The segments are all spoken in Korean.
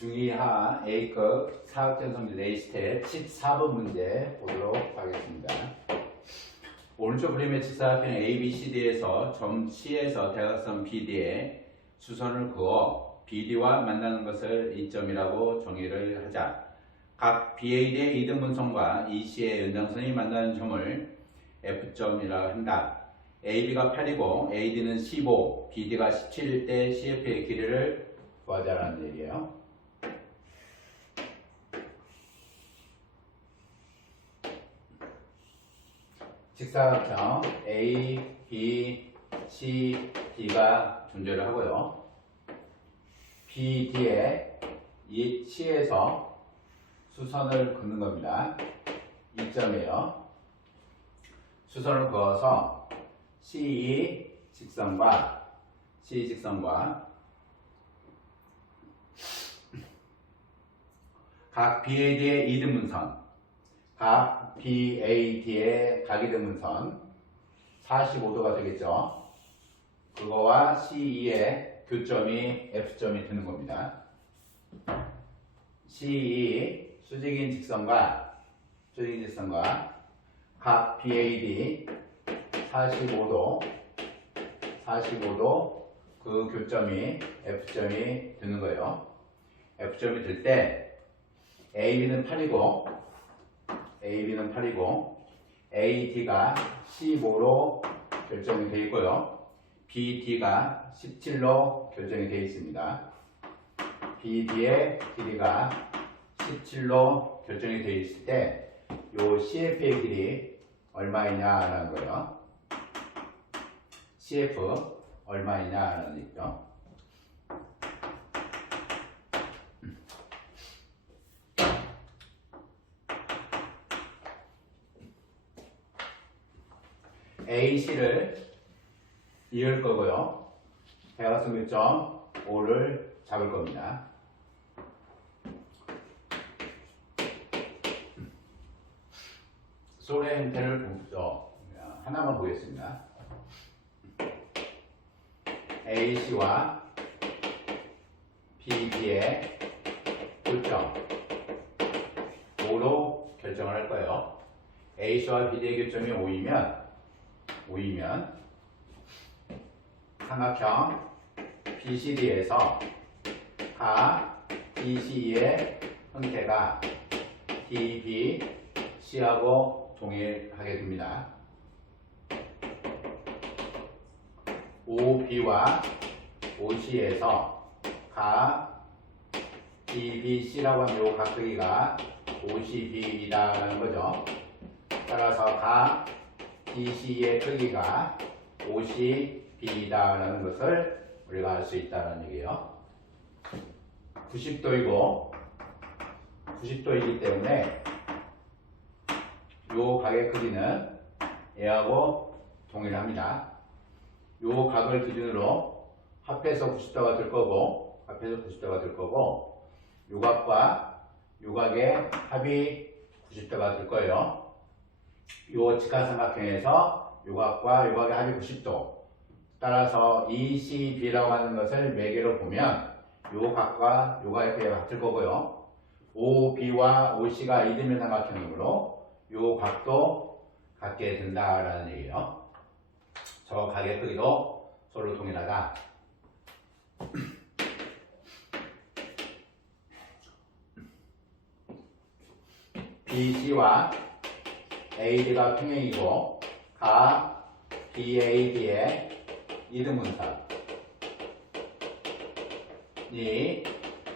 중2하 A급 사학전성질 A스텝 14번 문제 보도록 하겠습니다. 오른쪽 그림의 직사각형 ABCD에서 점 C에서 대각선 BD에 수선을 그어 BD와 만나는 것을 이점이라고 정의를 하자. 각 BAD의 이등분선과 EC의 연장선이 만나는 점을 F점이라고 한다. AB가 8이고 AD는 15, BD가 17일 때 CF의 길이를 구하자라는 얘기예요. 직사각형 A, B, C, D가 존재를 하고요. BD에 이 C에서 수선을 긋는 겁니다. 이점이에요. 수선을 그어서 C 직선과 각 BAD의 이등분선, 각 BAD의 각이등분선 45도가 되겠죠. 그거와 CE의 교점이 F점이 되는 겁니다. CE 수직인 직선과 각 BAD 45도 그 교점이 F점이 되는 거예요. F점이 될 때 AB는 8이고 AD가 15로 결정이 되어 있고요. BD가 17로 결정이 되어 있습니다. BD의 길이가 17로 결정이 되어 있을 때 요 CF의 길이 얼마이냐라는 거예요. CF 얼마이냐라는 얘기죠. AC를 이을 거고요. 대각선 교점 O를 잡을 겁니다. 솔의 형태를 보죠. 하나만 보겠습니다. AC와 BD의 교점 O로 결정을 할 거예요. AC와 BD의 교점이 5이면 삼각형 BCD에서 각 BC의 형태가 DBC하고 동일하게 됩니다. OB와 OC에서 각 DBC라고 하는 이 각 크기가 OCB이다라는 거죠. 따라서 각 DC의 크기가 OCB이다라는 것을 우리가 알 수 있다는 얘기예요. 90도이기 때문에 요 각의 크기는 얘하고 동일합니다. 요 각을 기준으로 합해서 90도가 될 거고, 요 각과 요 각의 합이 90도가 될 거예요. 요 직각삼각형에서 요 각과 요 각의 합이 90도. 따라서 ECB라고 하는 것을 매개로 보면 요 각과 요 각의 크기가 같을 거고요. OB와 OC가 이등변 삼각형이므로 요 각도 같게 된다라는 얘기예요. 저 각의 크기도 서로 동일하다. BC와 AD가 평행이고 각 BAD의 이등분선이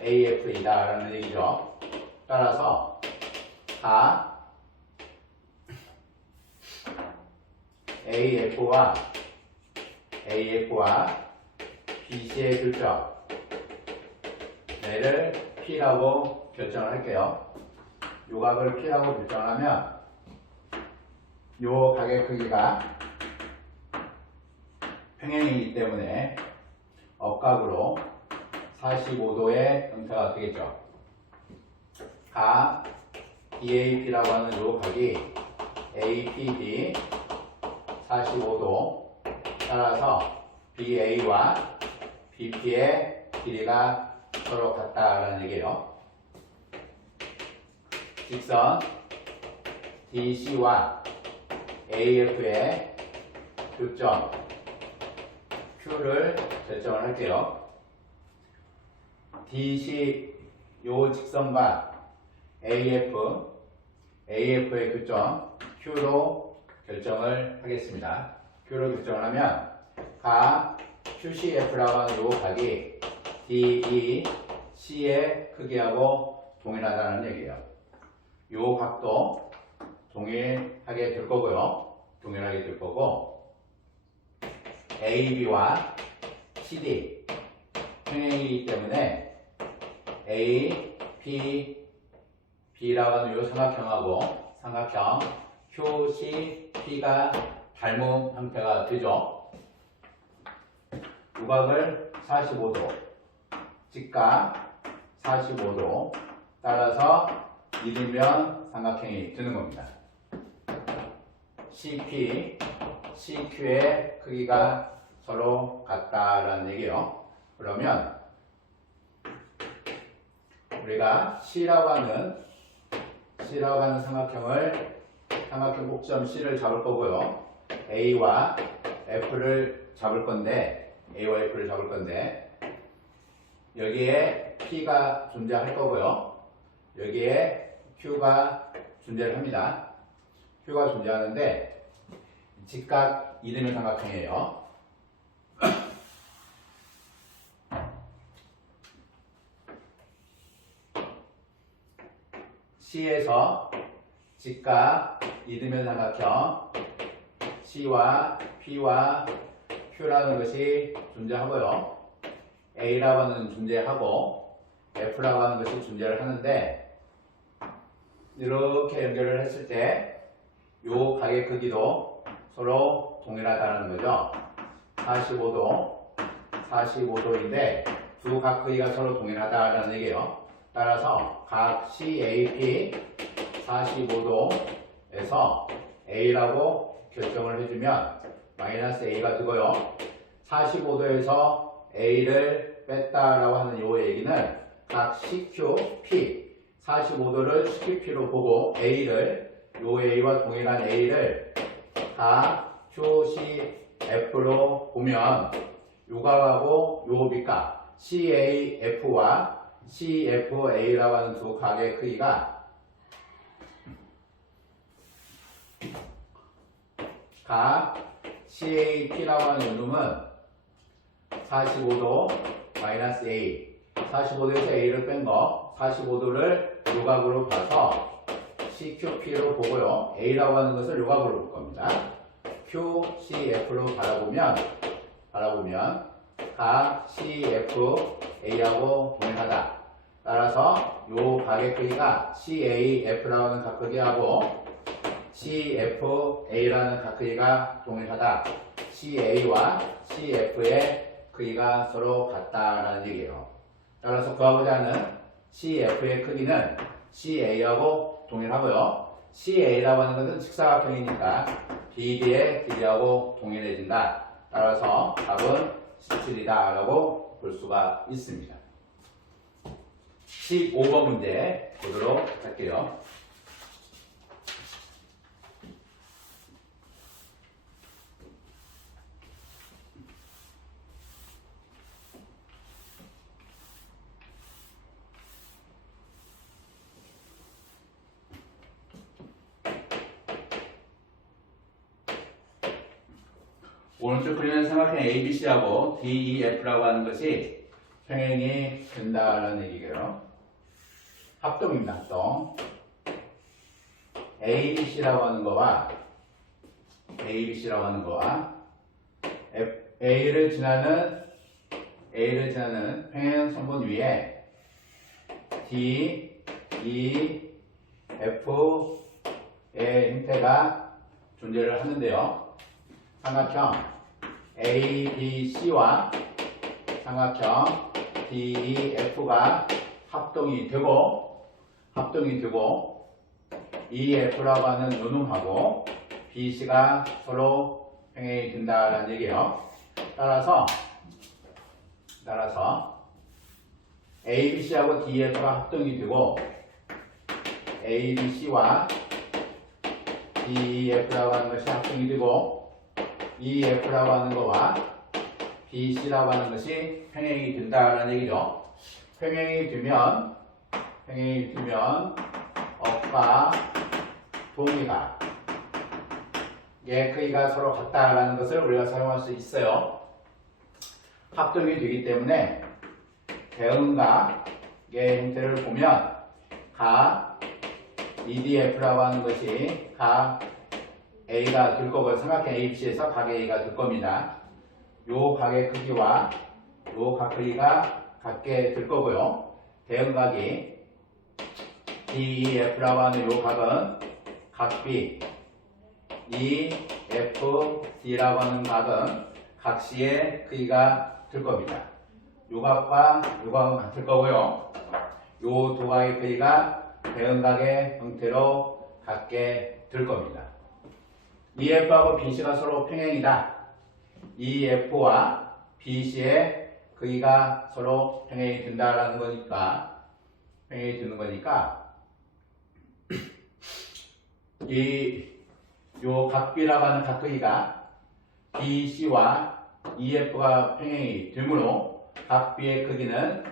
AF이다라는 얘기죠. 따라서 각 AF와 BC의 교점 얘를 P라고 결정을 할게요. 요 각을 P라고 결정하면 요 각의 크기가 평행이기 때문에 억각으로 45도의 형태가 되겠죠. 각 DAP라고 하는 요 각이 APD 45도 따라서 BA와 BP의 길이가 서로 같다라는 얘기예요. 직선 DC와 AF의 교점 Q를 결정을 할게요. DC 요 직선과 AF의 교점 Q로 결정을 하겠습니다. Q로 결정을 하면 각 QCF라고 하는 요 각이 DEC의 크기하고 동일하다는 얘기예요. 요 각도 동일하게 될 거고요. 동일하게 될 거고 AB와 CD 평행이기 때문에 A, P, B라고 하는 요 삼각형하고 삼각형 QC, P가 닮은 형태가 되죠. 우각을 45도, 직각 45도 따라서 이등변 삼각형이 되는 겁니다. CP, CQ의 크기가 서로 같다라는 얘기예요. 그러면 우리가 C라고 하는 삼각형 꼭점 C를 잡을 거고요. A와 F를 잡을 건데 여기에 P가 존재할 거고요. 여기에 Q가 존재를 합니다. Q가 존재하는데 직각 이등변 삼각형이에요. C에서 직각 이등변 삼각형 C와 P와 Q라는 것이 존재하고요. A라고 하는 존재하고 F라고 하는 것이 존재를 하는데 이렇게 연결을 했을 때 요 각의 크기도 서로 동일하다는 거죠. 45도인데 두 각 크기가 서로 동일하다는 얘기예요. 따라서 각 CAP 45도에서 A라고 결정을 해주면 마이너스 A가 되고요. 45도에서 A를 뺐다라고 하는 요 얘기는 각 CQP 45도를 CQP로 보고 A를 요 A와 동일한 A를 각 QCF로 보면 요각하고 요 밑각 CAF와 CFA라고 하는 두 각의 크기가 각 CAP라고 하는 요놈은 45도 마이너스 A 45도에서 A를 뺀 거 45도를 요각으로 봐서 CQP로 보고요. A라고 하는 것을 요각으로 볼 겁니다. QCF로 바라보면 각 CFA하고 동일하다. 따라서 요 각의 크기가 CAF라고 하는 각 크기하고 CFA라는 각 크기가 동일하다. CA와 CF의 크기가 서로 같다라는 얘기예요. 따라서 구하고자 하는 CF의 크기는 CA하고 동일하고요. CA라고 하는 것은 직사각형이니까 BD의 길이하고 동일해진다. 따라서 답은 17이다 라고 볼 수가 있습니다. 15번 문제 보도록 할게요. 오른쪽 그리는 삼각형 ABC하고 DEF라고 하는 것이 평행이 된다는 얘기예요. 합동입니다. 합동. ABC라고 하는 거와 A를 지나는 평행선분 위에 D, E, F의 형태가 존재를 하는데요. 삼각형 ABC와 삼각형 DEF가 합동이 되고 EF라고 하는 요놈하고 BC가 서로 평행이 된다는 얘기예요. 따라서 ABC하고 DEF가 합동이 되고 ABC와 DEF라고 하는 것이 합동이 되고 EF라고 하는 거와 BC라고 하는 것이 평행이 된다는 얘기죠. 평행이 되면 억과 동의가 얘 크기가 서로 같다라는 것을 우리가 사용할 수 있어요. 합동이 되기 때문에 대응각의 형태를 보면 각 EDF라고 하는 것이 각 A가 될 거고요. 삼각형 ABC에서 각 A가 될 겁니다. 요 각의 크기와 요 각 크기가 같게 될 거고요. 대응각이 DEF라고 하는 요 각은 각 B, EFD라고 하는 각은 각 C의 크기가 될 겁니다. 요 각과 요 각은 같을 거고요. 요 두 각의 크기가 대응각의 형태로 같게 될 겁니다. EF하고 BC가 서로 평행이다. EF와 BC의 크기가 서로 평행이 된다라는 거니까 요 각 B라고 하는 각 크기가 BC와 EF가 평행이 되므로 각 B의 크기는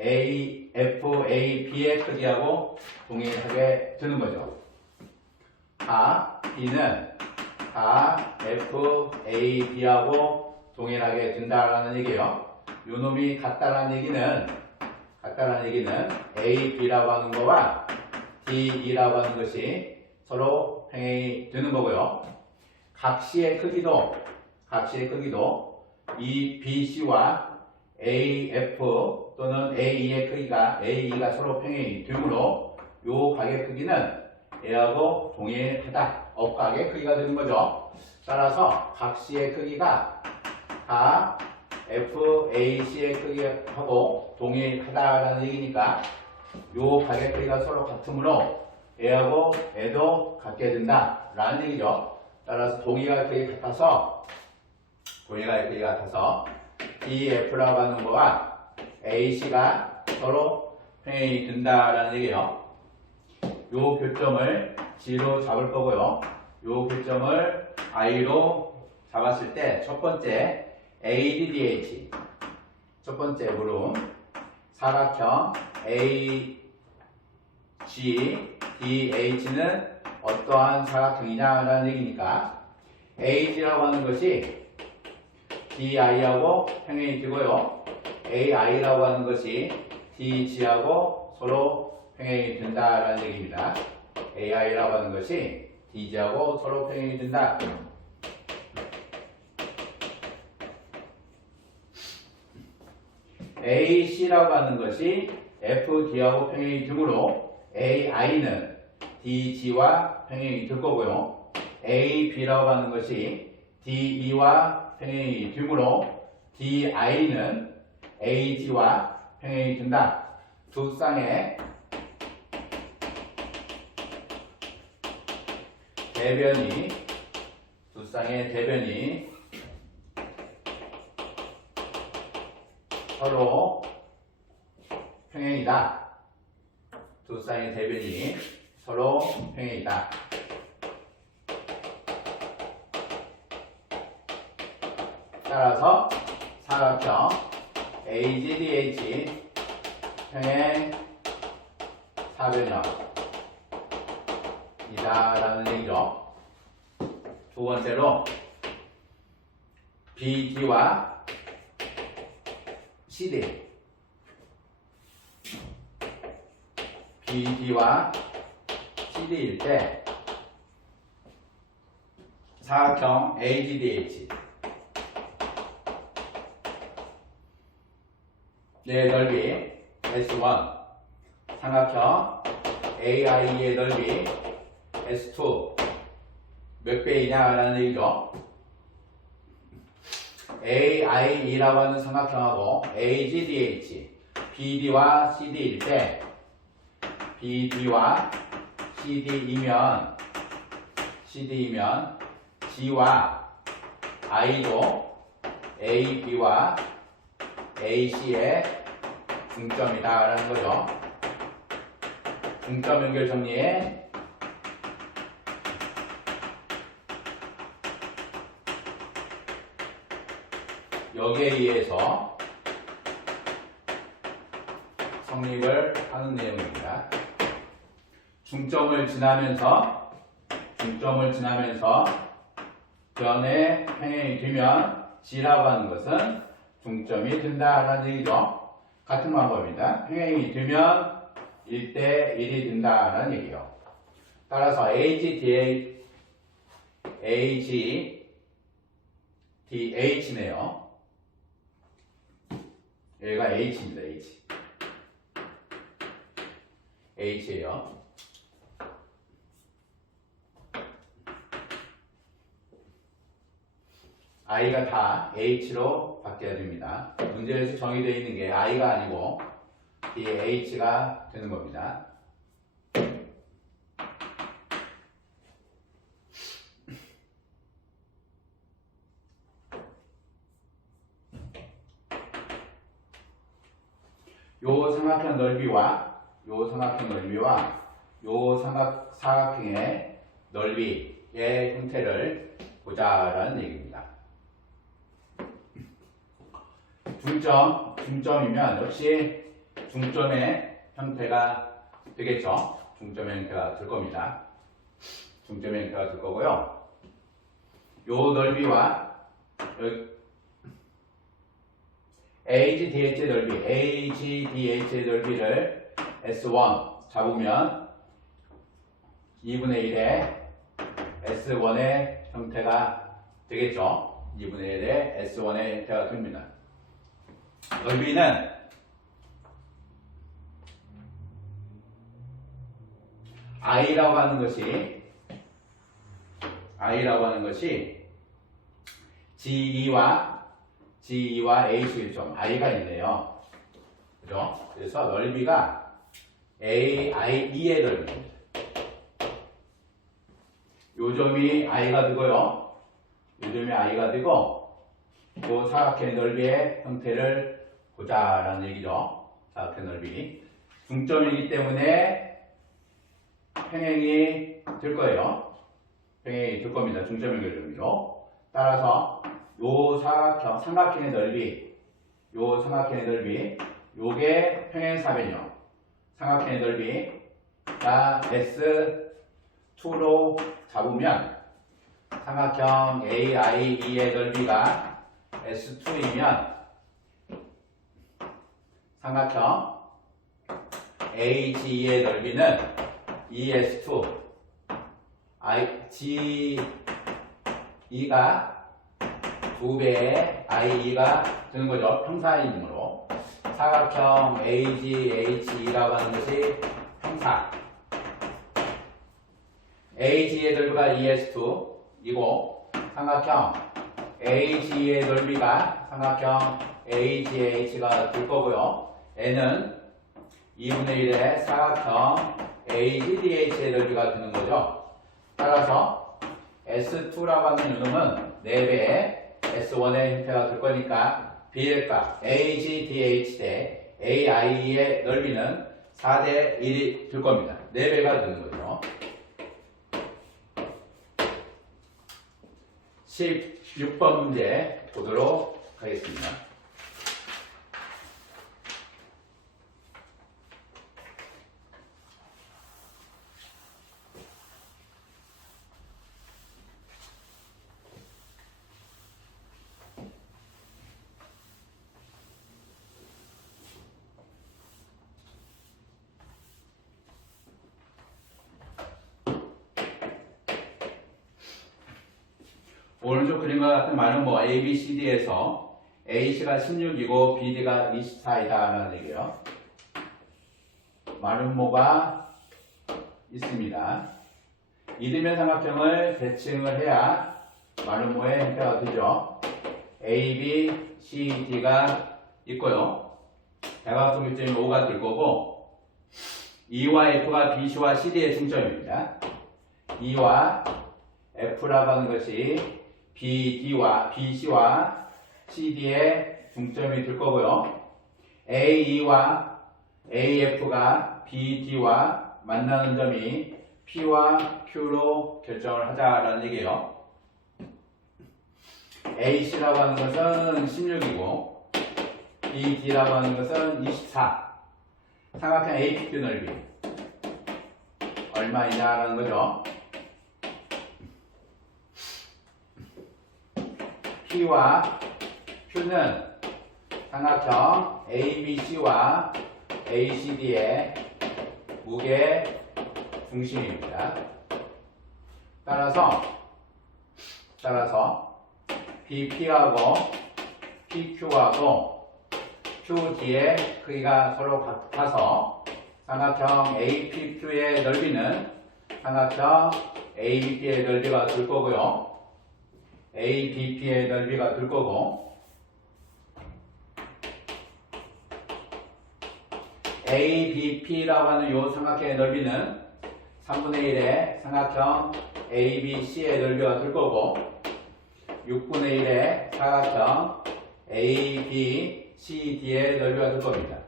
AFAB의 크기하고 동일하게 되는 거죠. 각 B는 각 FAB하고 동일하게 된다라는 얘기예요. 요 놈이 같다라는 얘기는 AB라고 하는 거와 DE라고 하는 것이 서로 평행이 되는 거고요. 각 C의 크기도 이 BC와 AF 또는 AE의 크기가 AE가 서로 평행이 되므로 요 각의 크기는 A하고 동일하다. 억각의 크기가 되는 거죠. 따라서 각 C의 크기가 각 FAC의 크기하고 동일하다라는 얘기니까 요 각의 크기가 서로 같으므로 A하고 A도 같게 된다라는 얘기죠. 따라서 동의각의 크기가 같아서 DF라고 하는 거와 AC가 서로 평행이 된다라는 얘기예요. 요 교점을 G로 잡을 거고요. 요 교점을 I로 잡았을 때 첫 번째 ADDH 첫 번째 물음 사각형 AGDH는 어떠한 사각형이냐라는 얘기니까 AG라고 하는 것이 DI하고 평행이 되고요. AI라고 하는 것이 DG하고 서로 평행이 된다라는 얘기입니다. AI라고 하는 것이 DG하고 서로 평행이 된다. AC라고 하는 것이 FD하고 평행이 되므로 AI는 DG와 평행이 될 거고요. AB라고 하는 것이 DE와 평행이 되므로 DI는 AG와 평행이 된다. 두 쌍의 대변이 서로 평행이다. 두 쌍의 대변이 서로 평행이다. 따라서 사각형 AGDH 평행 사변형이다라는 얘기죠. 두 번째로 BD와 CD BD와 CD일 때 사각형 AGDH 의 넓이 S1 삼각형 AI의 넓이 S2 몇 배이냐라는 얘기죠. AI라고 하는 삼각형하고 AGDH BD와 CD일 때 BD와 CD이면 G와 I도 AB와 AC의 중점이다라는 거죠. 중점 연결 정리에 여기에 의해서 성립을 하는 내용입니다. 중점을 지나면서 변에 평행이 되면 G라고 하는 것은 중점이 된다라는 얘기죠. 같은 방법입니다. 평행이 되면 1대 1이 된다라는 얘기예요. 따라서 AGDH네요. 여기가 H입니다. H예요. I가 다 H로 바뀌어야 됩니다. 문제에서 정의되어 있는 게 I가 아니고 H가 되는 겁니다. 요 삼각형 넓이와 요 사각형의 넓이의 형태를 보자라는 얘기입니다. 중점이면 역시 중점의 형태가 되겠죠. 중점의 형태가 될 겁니다. 중점의 형태가 될 거고요. 요 넓이와 AGDH의 넓이를 S1 잡으면 2분의 1의 S1의 형태가 되겠죠. 2분의 1의 S1의 형태가 됩니다. 넓이는 I라고 하는 것이 GE와 H일 점 I가 있네요. 그죠? 그래서 넓이가 AIE의 넓이입니다. 요 점이 I가 되고요. 그 사각형의 넓이의 형태를 보자라는 얘기죠. 사각형 넓이. 중점이기 때문에 평행이 될 거예요. 평행이 될 겁니다. 중점 연결점이로. 따라서 요 삼각형의 넓이, 요게 평행사변형. 삼각형의 넓이가 S2로 잡으면 삼각형 AIE의 넓이가 S2이면 삼각형 AG의 넓이는 ES2 GE가 2배의 IE가 되는 거죠. 평사이므로 사각형 AGHE라고 하는 것이 평사. AG의 넓이가 ES2이고 삼각형 AG의 넓이가 삼각형 AGH가 될 거고요. N은 2분의 1의 사각형 AGDH의 넓이가 되는 거죠. 따라서 S2라고 하는 요놈은 4배의 S1의 형태가 될 거니까 비례값 AGDH 대 AI의 넓이는 4대 1이 될 겁니다. 4배가 되는 거죠. 16번 문제 보도록 하겠습니다. 오른쪽 그림과 같은 마름모 ABCD에서 AC가 16이고 BD가 24이다 라는 얘기예요. 마름모가 있습니다. 이등변 삼각형을 대칭을 해야 마름모의 형태가 되죠. AB, CD가 있고요. 대각선 교점이 5가 될 거고 E와 F가 BC와 CD의 중점입니다. E와 F라고 하는 것이 BC와 CD의 중점이 될 거고요. AE와 AF가 BD와 만나는 점이 P와 Q로 결정을 하자라는 얘기예요. AC라고 하는 것은 16이고 BD라고 하는 것은 24. 삼각형 APQ 넓이 얼마이냐라는 거죠. P와 Q는 삼각형 ABC와 ACD의 무게 중심입니다. 따라서 BP하고 PQ하고 QD의 크기가 서로 같아서 삼각형 APQ의 넓이는 삼각형 ABP의 넓이가 될 거고요. ABP의 넓이가 될 거고 ABP라고 하는 이 삼각형의 넓이는 3분의 1의 삼각형 ABC의 넓이가 될 거고 6분의 1의 삼각형 ABCD의 넓이가 될 겁니다.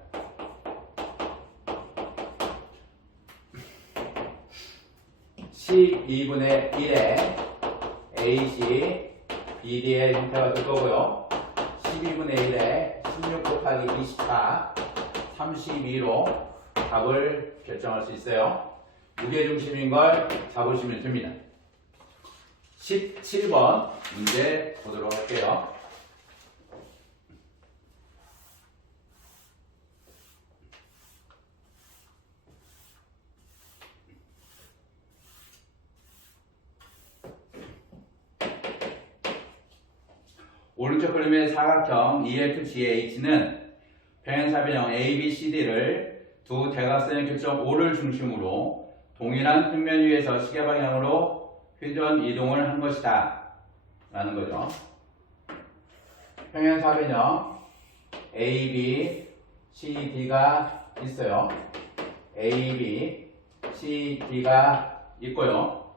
(12분의 1의) AC, BD의 형태가 될 거고요. 12분의 1의 16 곱하기 24, 32로 답을 결정할 수 있어요. 무게중심인 걸 잡으시면 됩니다. 17번 문제 보도록 할게요. 오른쪽 그림의 사각형 EFGH는 평행사변형 ABCD를 두 대각선의 교점 O를 중심으로 동일한 평면 위에서 시계방향으로 회전 이동을 한 것이다 라는 거죠. 평행사변형 ABCD가 있어요. ABCD가 있고요.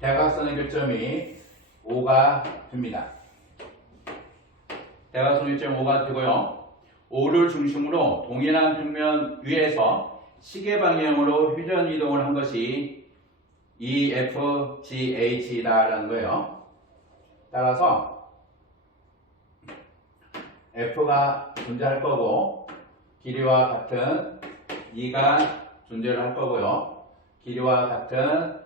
대각선의 교점이 O가 됩니다. 대각선 교점 O가 되고요. O를 중심으로 동일한 평면 위에서 시계 방향으로 회전 이동을 한 것이 EFGH다라는 거예요. 따라서 F가 존재할 거고 길이와 같은 E가 존재를 할 거고요. 길이와 같은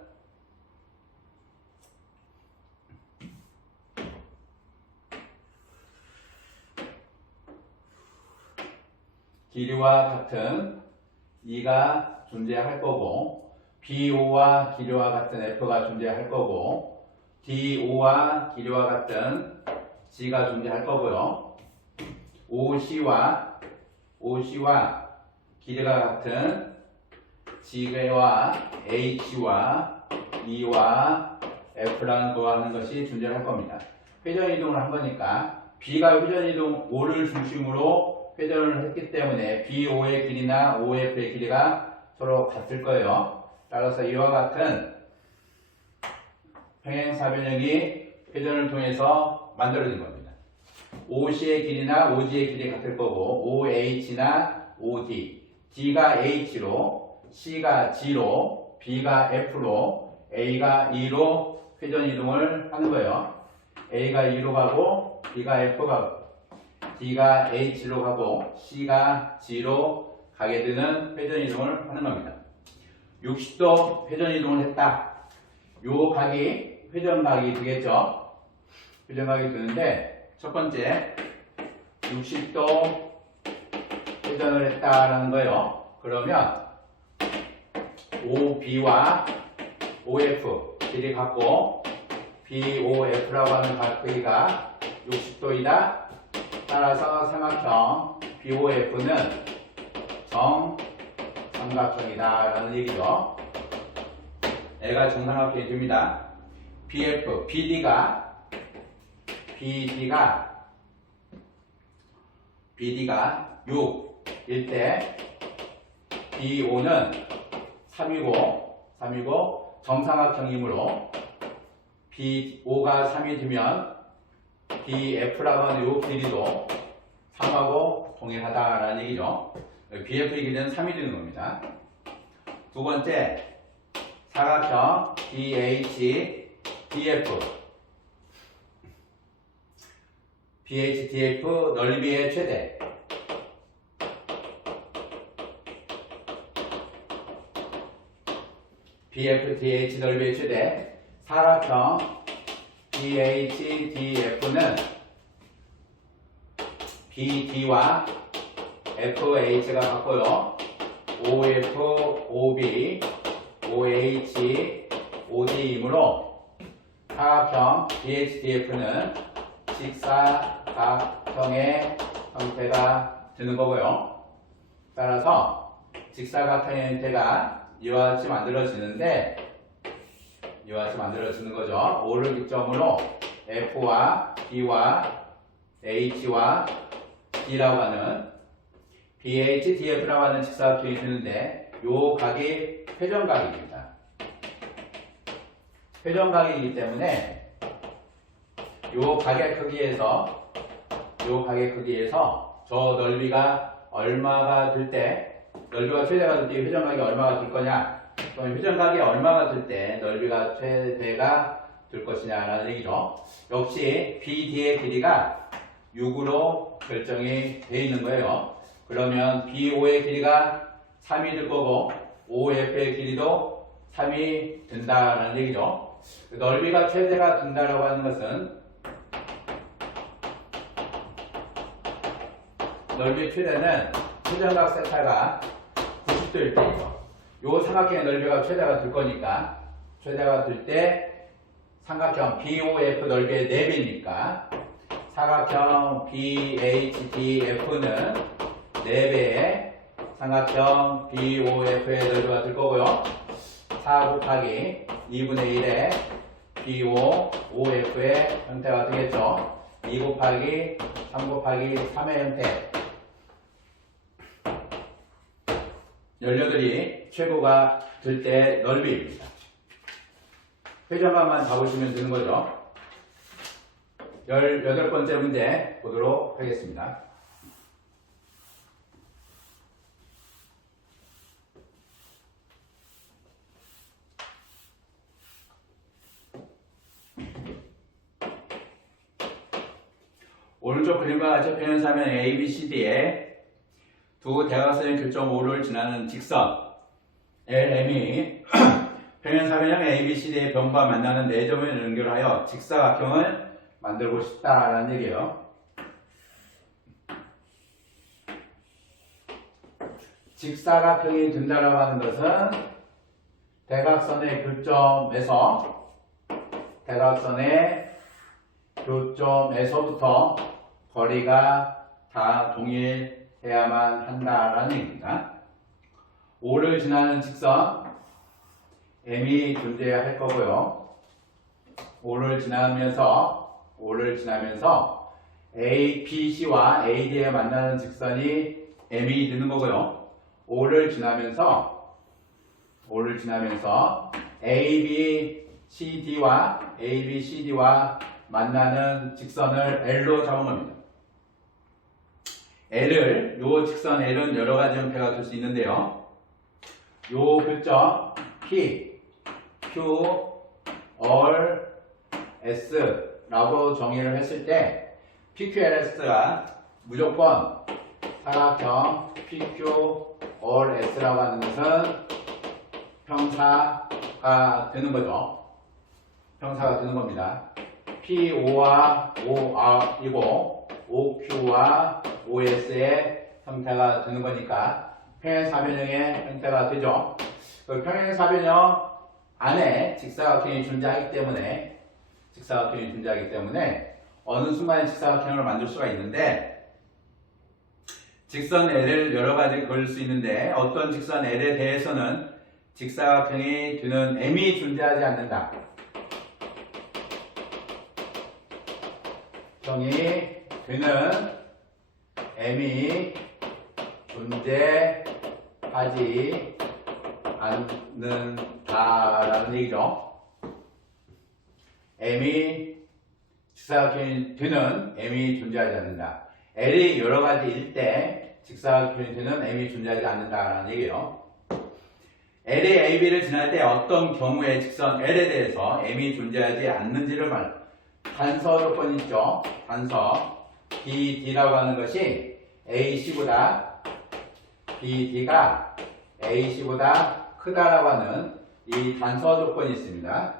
E가 존재할 거고 BO와 길이와 같은 F가 존재할 거고 DO와 길이와 같은 G가 존재할 거고요. OC와 길이가 같은 G와 H와 E와 F라는 거 하는 것이 존재할 겁니다. 회전 이동을 한 거니까 B가 회전 이동 O를 중심으로 회전을 했기 때문에 BO의 길이나 OF의 길이가 서로 같을 거예요. 따라서 이와 같은 평행사변형이 회전을 통해서 만들어진 겁니다. OC의 길이나 OG의 길이 같을 거고 OH나 OD, D가 H로, C가 G로, B가 F로, A가 E로 회전 이동을 하는 거예요. A가 E로 가고 B가 F로 가고 D가 H로 가고 C가 G로 가게 되는 회전 이동을 하는 겁니다. 60도 회전 이동을 했다. 요 각이 회전각이 되겠죠. 회전각이 되는데 첫 번째 60도 회전을 했다라는 거예요. 그러면 OB와 OF 길이 같고 BOF라고 하는 각 크기가 60도이다. 따라서 삼각형 BOF는 정삼각형이다 라는 얘기죠. 얘가 정삼각형이 됩니다. BF, BD가 6일 때 BO는 3이고 정삼각형이므로 BO가 3이 되면 BF라고 하는 이 길이도 3하고 동일하다라는 얘기죠. BF의 길이는 3이 되는 겁니다. 두 번째, 사각형 BHDF. BHDF 넓이의 최대. BFDH 넓이의 최대. 사각형 BHDF는 BD와 FH가 같고요. OF, OB, OH, OD이므로 사각형 BHDF는 직사각형의 형태가 되는 거고요. 따라서 직사각형의 형태가 이와 같이 만들어지는데, 이와 같이 만들어지는 거죠. O를 기점으로 F와 B와 H와 D라고 하는 BHDF라고 하는 직사각형이 되는데, 요 각이 회전각입니다. 회전각이기 때문에 요 각의 크기에서 저 넓이가 얼마가 될 때, 넓이가 최대가 될 때 회전각이 얼마가 될 거냐, 그럼 회전각이 얼마가 될 때 넓이가 최대가 될 것이냐라는 얘기죠. 역시 BD의 길이가 6으로 결정이 되어 있는 거예요. 그러면 BO의 길이가 3이 될 거고 OF의 길이도 3이 된다라는 얘기죠. 넓이가 최대가 된다라고 하는 것은 넓이의 최대는 회전각 세타가 90도일 때이죠. 요 삼각형의 넓이가 최대가 될 거니까, 최대가 될 때 삼각형 BOF 넓이의 4배니까 사각형 BHDF는 4배의 삼각형 BOF의 넓이가 될 거고요. 4 곱하기 2분의 1의 BOF의 형태가 되겠죠. 2 곱하기 3 곱하기 3의 형태. 18이 최고가 될 때 넓이입니다. 회전각만 잡으시면 되는 거죠. 18번째 문제 보도록 하겠습니다. 오른쪽 그림과 같이 평행사면 ABCD에 두 대각선의 교점 O를 지나는 직선 LM이 평행사면형 ABCD의 변과 만나는 4점을 연결하여 직사각형을 만들고 싶다라는 얘기예요. 직사각형이 된다라고 하는 것은 대각선의 교점에서부터 거리가 다 동일해야만 한다라는 얘기입니다. O를 지나는 직선 M이 존재할 거고요. O를 지나면서 A, B, C와 A, D에 만나는 직선이 M이 되는 거고요. O를 지나면서 A, B, C, D와 만나는 직선을 L로 잡은 겁니다. 요 직선 L은 여러 가지 형태가 될 수 있는데요. 요 교점 P, Q, R, S라고 정의를 했을 때 PQRS가 무조건 사각형 PQRS라고 하는 것은 평사가 되는 거죠. 평사가 되는 겁니다. PO와 OR이고 OQ와 OS의 형태가 되는 거니까 평행사변형의 형태가 되죠. 그 평행사변형 안에 직사각형이 존재하기 때문에 어느 순간에 직사각형을 만들 수가 있는데, 직선 L을 여러 가지 그릴 수 있는데 어떤 직선 L에 대해서는 직사각형이 되는 M이 존재하지 않는다. 형이 되는 M이 존재하지 않는다라는 얘기죠. M이 직사각형이 되는 M이 존재하지 않는다. L이 여러 가지일 때 직사각형이 되는 M이 존재하지 않는다라는 얘기예요. L이 AB를 지날 때 어떤 경우에 직선 L에 대해서 M이 존재하지 않는지를 단서 조건 있죠. 단서 BD라고 하는 것이 AC보다 BD가 AC보다 크다라고 하는 이 단서 조건이 있습니다.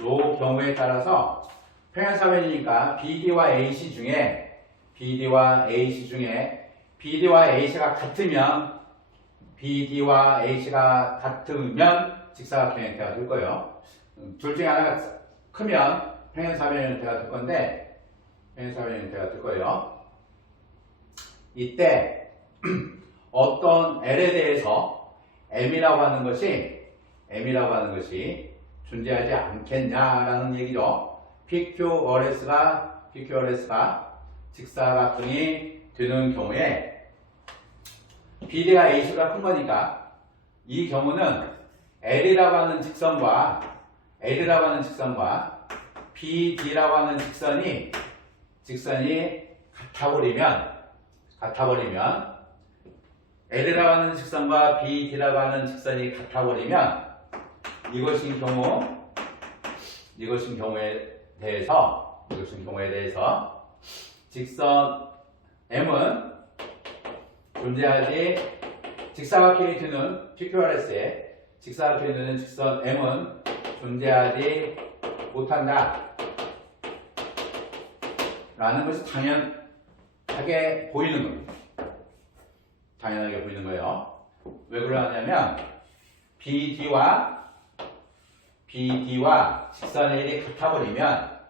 이 경우에 따라서 평행사변이니까 BD와 AC 중에 BD와 AC가 같으면 직사각형 형태가 될 거예요. 둘 중에 하나가 크면 평행사변 형태가 될 건데 평행사변 형태가 될 거예요. 이때 어떤 L에 대해서 M이라고 하는 것이 존재하지 않겠냐라는 얘기죠. PQRS가 직사각형이 되는 경우에 BD가 AC보다 큰 거니까 이 경우는 L이라고 하는 직선과 BD라고 하는 직선이 같아버리면 L이라고 하는 직선과 BD라고 하는 직선이 같아버리면 이것인 경우에 대해서 직선 M은 존재하지 직사각형이 되는 PQRS에 직사각형이 되는 직선 M은 존재하지 못한다 라는 것이 당연하게 보이는 겁니다. 당연하게 보이는 거예요. 왜 그러냐면 BD와 직선 L이 같아버리면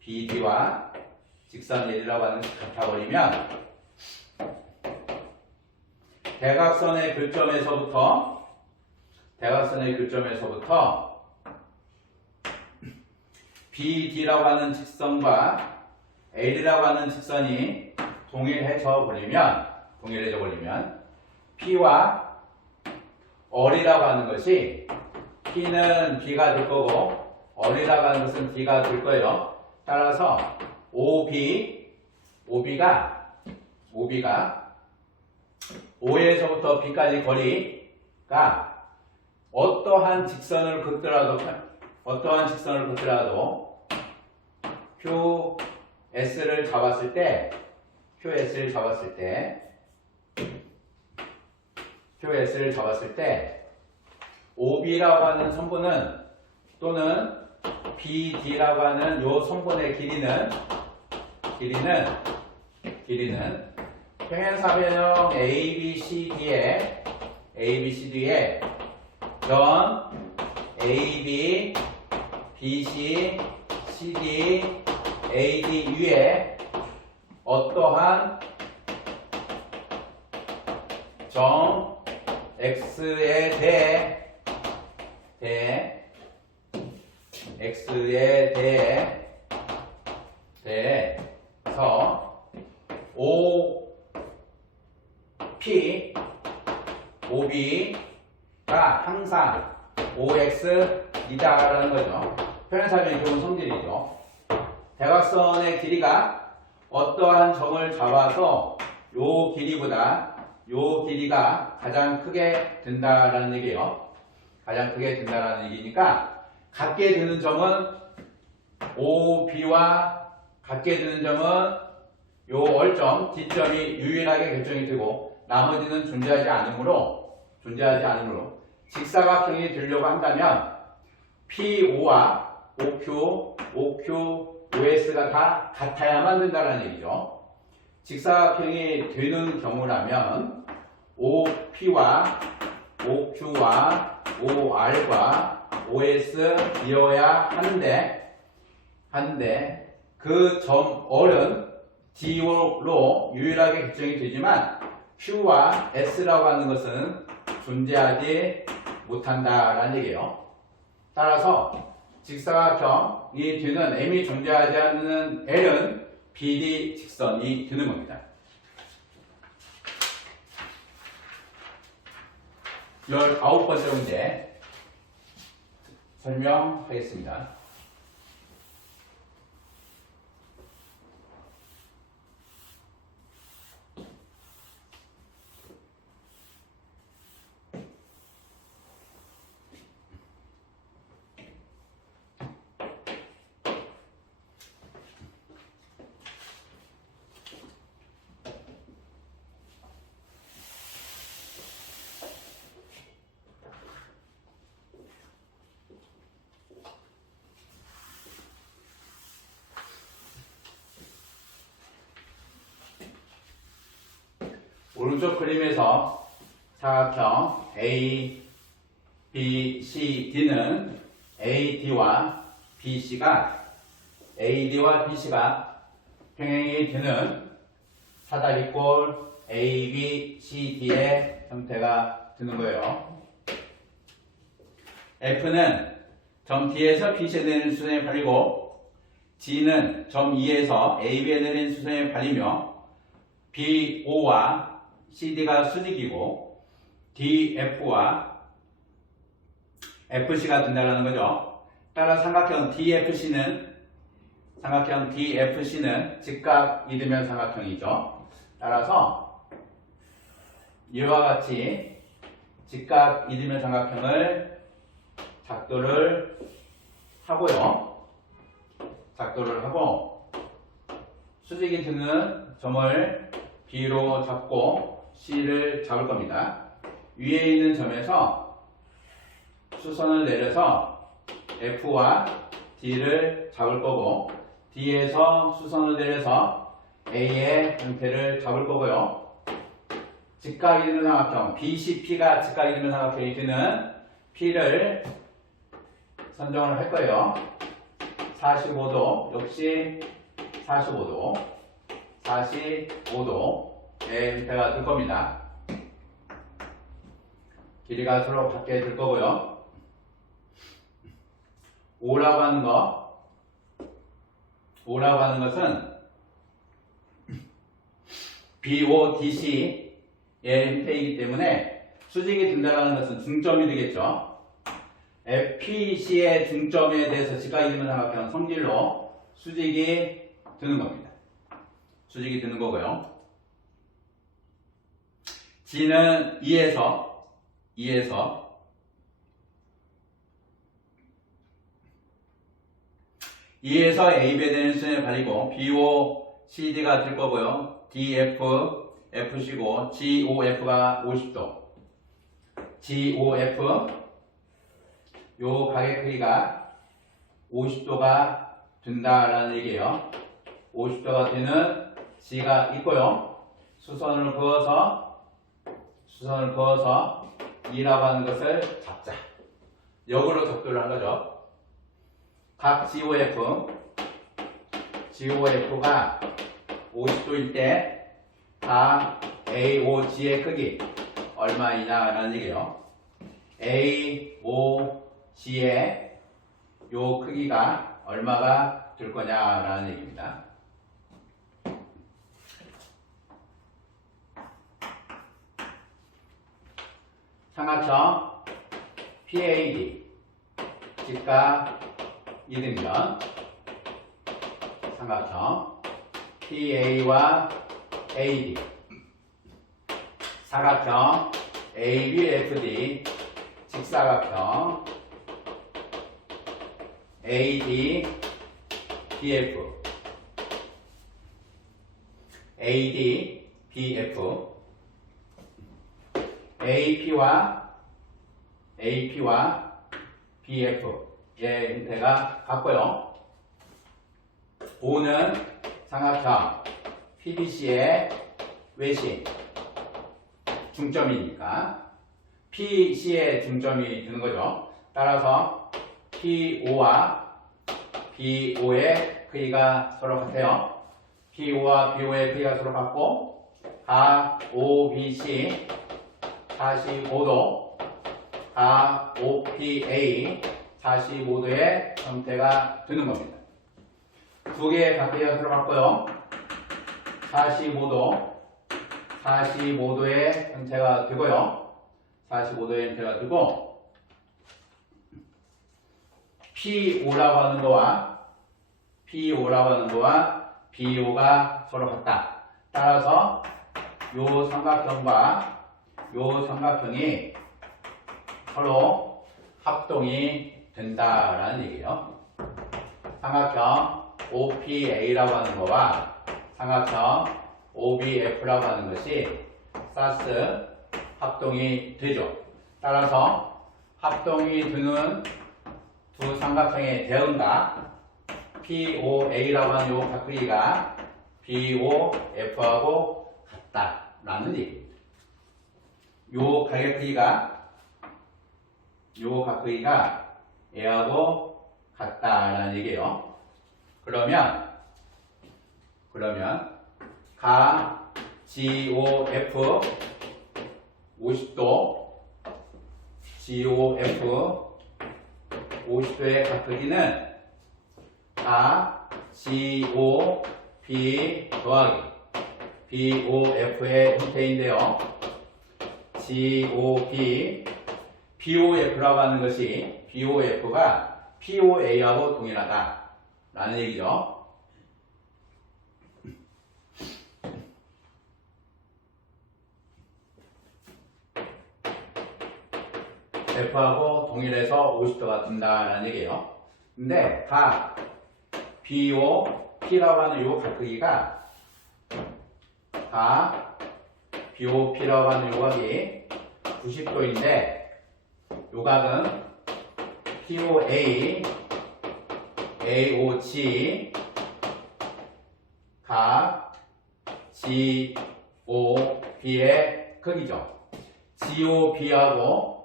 BD와 직선 L이라고 하는 것이 같아버리면 대각선의 교점에서부터 BD라고 하는 직선과 L이라고 하는 직선이 동일해져 버리면 P와 R이라고 하는 것이 P는 B가 될 거고 R이라고 하는 것은 D가 될 거예요. 따라서 OB가 O에서부터 B까지 거리가 어떠한 직선을 긋더라도 QS를 잡았을 때 OB라고 하는 선분은 또는 BD라고 하는 요 선분의 길이는 평행사변형 ABCD에 전 AB, BC, CD, AD 위에 어떠한 점 X에 대해서 OB가 항상 OX이다라는 거죠. 평행사변이 좋은 성질이죠. 대각선의 길이가 어떠한 점을 잡아서 요 길이가 가장 크게 된다라는 얘기예요. 가장 크게 된다라는 얘기니까 같게 되는 점은 OB와 같게 되는 점은 요 얼점 D점이 유일하게 결정이 되고 나머지는 존재하지 않으므로 직사각형이 되려고 한다면 PO와 OQ, OS가 다 같아야만 된다는 얘기죠. 직사각형이 되는 경우라면 OP와 OQ와 OR과 OS이어야 하는데 그 점 R은 D로 유일하게 결정이 되지만 Q와 S라고 하는 것은 존재하지 못한다라는 얘기예요. 따라서 직사각형이 되는 M이 존재하지 않는 L은 BD 직선이 되는 겁니다. 19번째 문제 설명하겠습니다. 오른쪽 그림에서 사각형 A, B, C, D는 AD와 BC가 평행이 되는 사다리꼴 ABCD의 형태가 되는 거예요. F는 점 D에서 BC에 내리는 수선에 발리고 G는 점 E에서 AB에 내리는 수선에 발리며 BO와 CD가 수직이고 DF와 FC가 된다는 거죠. 따라 삼각형 DFC는 직각 이등변 삼각형이죠. 따라서 이와 같이 직각 이등변 삼각형을 작도를 하고 수직이 드는 점을 B로 잡고 C를 잡을 겁니다. 위에 있는 점에서 수선을 내려서 F와 D를 잡을 거고 D에서 수선을 내려서 A의 형태를 잡을 거고요. 직각이 되는 삼각형 BCP가 직각이 되는 삼각형이 되는 P를 선정을 할 거예요. 45도 역시 45도의 형태가 될 겁니다. 길이가 서로 같게 될 거고요. O라고 하는 것은 BODC의 형태이기 때문에 수직이 된다는 것은 중점이 되겠죠. FPC의 중점에 대해서 직각이 되는 삼각형 성질로 수직이 되는 겁니다. 수직이 되는 거고요. G는 E에서 AB에 대는 수선에 발리고 BOCD가 될 거고요. DF, FC고 GOF가 50도. GOF 요 가게 크기가 50도가 된다라는 얘기예요. 50도가 되는 G가 있고요. 수선을 그어서 E라고 하는 것을 잡자. 역으로 적도를 한 거죠. 각 GOF가 50도일 때 각 AOG의 크기 얼마이냐라는 얘기예요. AOG의 요 크기가 얼마가 될 거냐라는 얘기입니다. 삼각형 PAD 직각 이등변 삼각형 PA와 AD 사각형 ABFD 직사각형 ADBF AP와 BF의 형태가 같고요. O는 삼각형 PBC의 외심 중점이니까 PC의 중점이 되는 거죠. 따라서 PO와 BO의 크기가 서로 같아요. PO와 BO의 크기가 서로 같고 각 OBC 45도 각 OPA 45도의 형태가 되는 겁니다. 두 개의 각기가 서로 같고요. 45도의 형태가 되고요. 45도의 형태가 되고 PO라고 하는 거와 BO가 서로 같다. 따라서 요 삼각형과 요 삼각형이 서로 합동이 된다라는 얘기예요. 삼각형 OPA라고 하는 거와 삼각형 OBF라고 하는 것이 사스 합동이 되죠. 따라서 합동이 되는 두 삼각형의 대응각 POA라고 하는 요 각크기가 BOF하고 같다라는 얘기입니다. 요 가격 크기가 요 각 크기가 얘하고 같다라는 얘기예요. 그러면 가 GOF 50도 GOF 50도의 각 크기는 가 GOB 더하기 BOF의 형태인데요. GOB BOF라고 하는 것이 BOF가 POA하고 동일하다라는 얘기죠. F하고 동일해서 50도가 든다라는 얘기예요. 근데 각 BOP라고 하는 요 각 크기가 각 BOP라고 하는 요 각이 90도인데 요 각은 POA, AOG, 각 GOB의 크기죠. GOB하고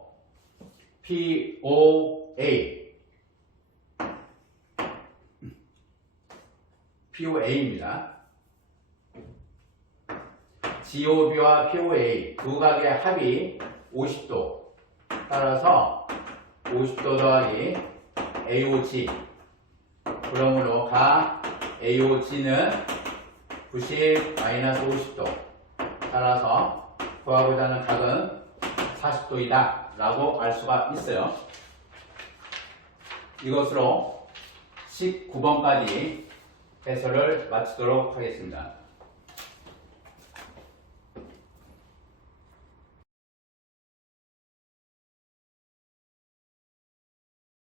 POA입니다. GOB와 POA 두 각의 합이 50도. 따라서 50도 더하기 AOG. 그러므로 각 AOG는 90-50도. 따라서 구하고자 하는 각은 40도이다 라고 알 수가 있어요. 이것으로 19번까지 해설을 마치도록 하겠습니다.